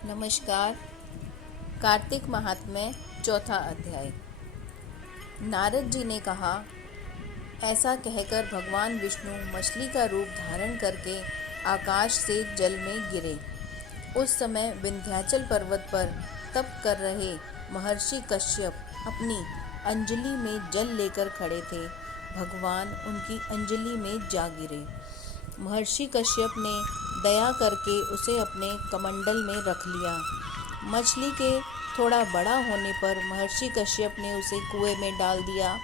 नमस्कार। कार्तिक महात्म्य चौथा अध्याय। नारद जी ने कहा, ऐसा कहकर भगवान विष्णु मछली का रूप धारण करके आकाश से जल में गिरे। उस समय विंध्याचल पर्वत पर तप कर रहे महर्षि कश्यप अपनी अंजलि में जल लेकर खड़े थे। भगवान उनकी अंजलि में जा गिरे। महर्षि कश्यप ने दया करके उसे अपने कमंडल में रख लिया। मछली के थोड़ा बड़ा होने पर महर्षि कश्यप ने उसे कुएं में डाल दिया।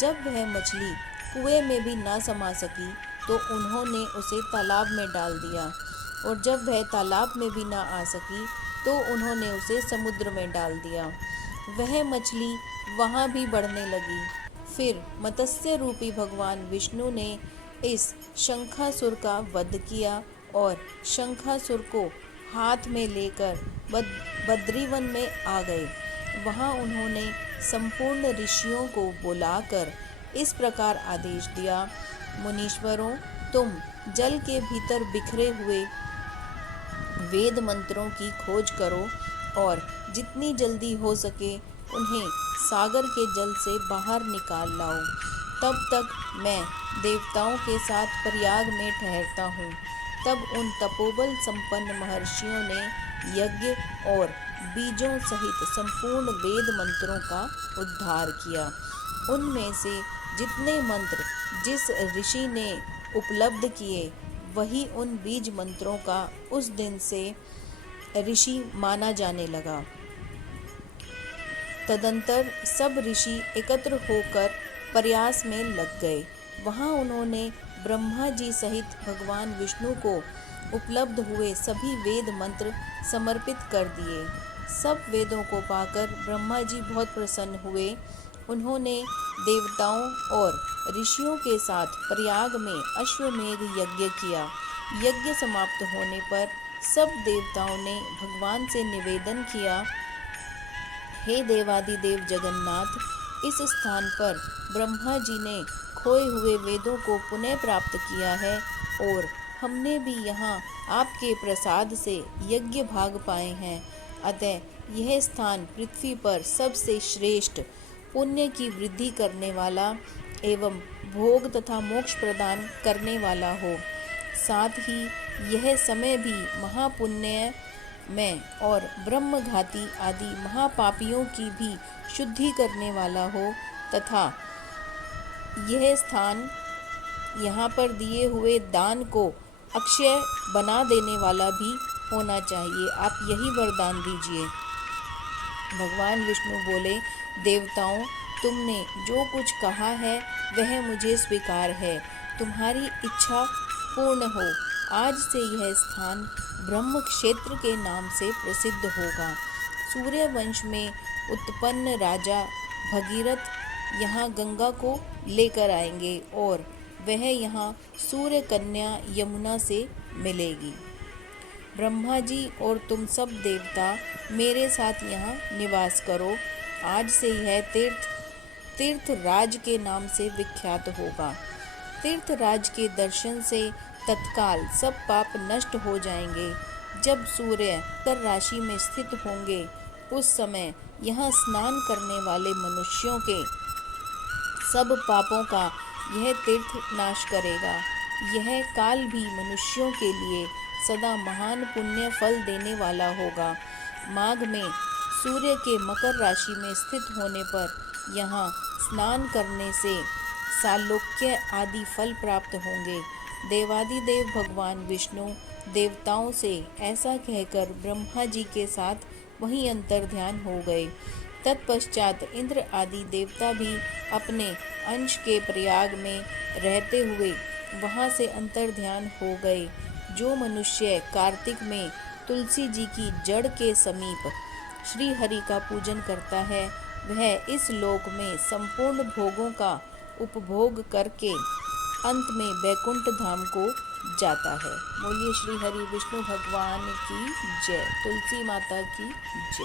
जब वह मछली कुएं में भी ना समा सकी तो उन्होंने उसे तालाब में डाल दिया, और जब वह तालाब में भी ना आ सकी तो उन्होंने उसे समुद्र में डाल दिया। वह मछली वहाँ भी बढ़ने लगी। फिर मत्स्य रूपी भगवान विष्णु ने इस शंखासुर का वध किया और शंखासुर को हाथ में लेकर बद्रीवन में आ गए। वहाँ उन्होंने संपूर्ण ऋषियों को बुलाकर इस प्रकार आदेश दिया, मुनीश्वरों, तुम जल के भीतर बिखरे हुए वेद मंत्रों की खोज करो और जितनी जल्दी हो सके उन्हें सागर के जल से बाहर निकाल लाओ। तब तक मैं देवताओं के साथ प्रयाग में ठहरता हूँ। तब उन तपोबल संपन्न महर्षियों ने यज्ञ और बीजों सहित संपूर्ण वेद मंत्रों का उद्धार किया। उनमें से जितने मंत्र जिस ऋषि ने उपलब्ध किए, वही उन बीज मंत्रों का उस दिन से ऋषि माना जाने लगा। तदंतर सब ऋषि एकत्र होकर प्रयास में लग गए। वहाँ उन्होंने ब्रह्मा जी सहित भगवान विष्णु को उपलब्ध हुए सभी वेद मंत्र समर्पित कर दिए। सब वेदों को पाकर ब्रह्मा जी बहुत प्रसन्न हुए। उन्होंने देवताओं और ऋषियों के साथ प्रयाग में अश्वमेध यज्ञ किया। यज्ञ समाप्त होने पर सब देवताओं ने भगवान से निवेदन किया, हे देवादिदेव जगन्नाथ, इस स्थान पर ब्रह्मा जी ने खोए हुए वेदों को पुनः प्राप्त किया है और हमने भी यहाँ आपके प्रसाद से यज्ञ भाग पाए हैं। अतः यह स्थान पृथ्वी पर सबसे श्रेष्ठ, पुण्य की वृद्धि करने वाला एवं भोग तथा मोक्ष प्रदान करने वाला हो। साथ ही यह समय भी महापुण्य में और ब्रह्मघाती आदि महापापियों की भी शुद्धि करने वाला हो, तथा यह स्थान यहाँ पर दिए हुए दान को अक्षय बना देने वाला भी होना चाहिए। आप यही वरदान दीजिए। भगवान विष्णु बोले, देवताओं, तुमने जो कुछ कहा है वह मुझे स्वीकार है। तुम्हारी इच्छा पूर्ण हो। आज से यह स्थान ब्रह्म क्षेत्र के नाम से प्रसिद्ध होगा। सूर्य वंश में उत्पन्न राजा भगीरथ यहाँ गंगा को लेकर आएंगे और वह यहाँ सूर्य कन्या यमुना से मिलेगी। ब्रह्मा जी और तुम सब देवता मेरे साथ यहाँ निवास करो। आज से यह तीर्थ राज के नाम से विख्यात होगा। तीर्थ राज के दर्शन से तत्काल सब पाप नष्ट हो जाएंगे। जब सूर्य मकर राशि में स्थित होंगे, उस समय यहाँ स्नान करने वाले मनुष्यों के सब पापों का यह तीर्थ नाश करेगा। यह काल भी मनुष्यों के लिए सदा महान पुण्य फल देने वाला होगा। माघ में सूर्य के मकर राशि में स्थित होने पर यहाँ स्नान करने से सालोक्य आदि फल प्राप्त होंगे। देवादिदेव भगवान विष्णु देवताओं से ऐसा कहकर ब्रह्मा जी के साथ वहीं अंतर्ध्यान हो गए। तत्पश्चात इंद्र आदि देवता भी अपने अंश के प्रयाग में रहते हुए वहां से अंतर्ध्यान हो गए। जो मनुष्य कार्तिक में तुलसी जी की जड़ के समीप श्री हरि का पूजन करता है, वह इस लोक में संपूर्ण भोगों का उपभोग करके अंत में वैकुंठ धाम को जाता है। बोलिए श्री हरि विष्णु भगवान की जय। तुलसी माता की जय।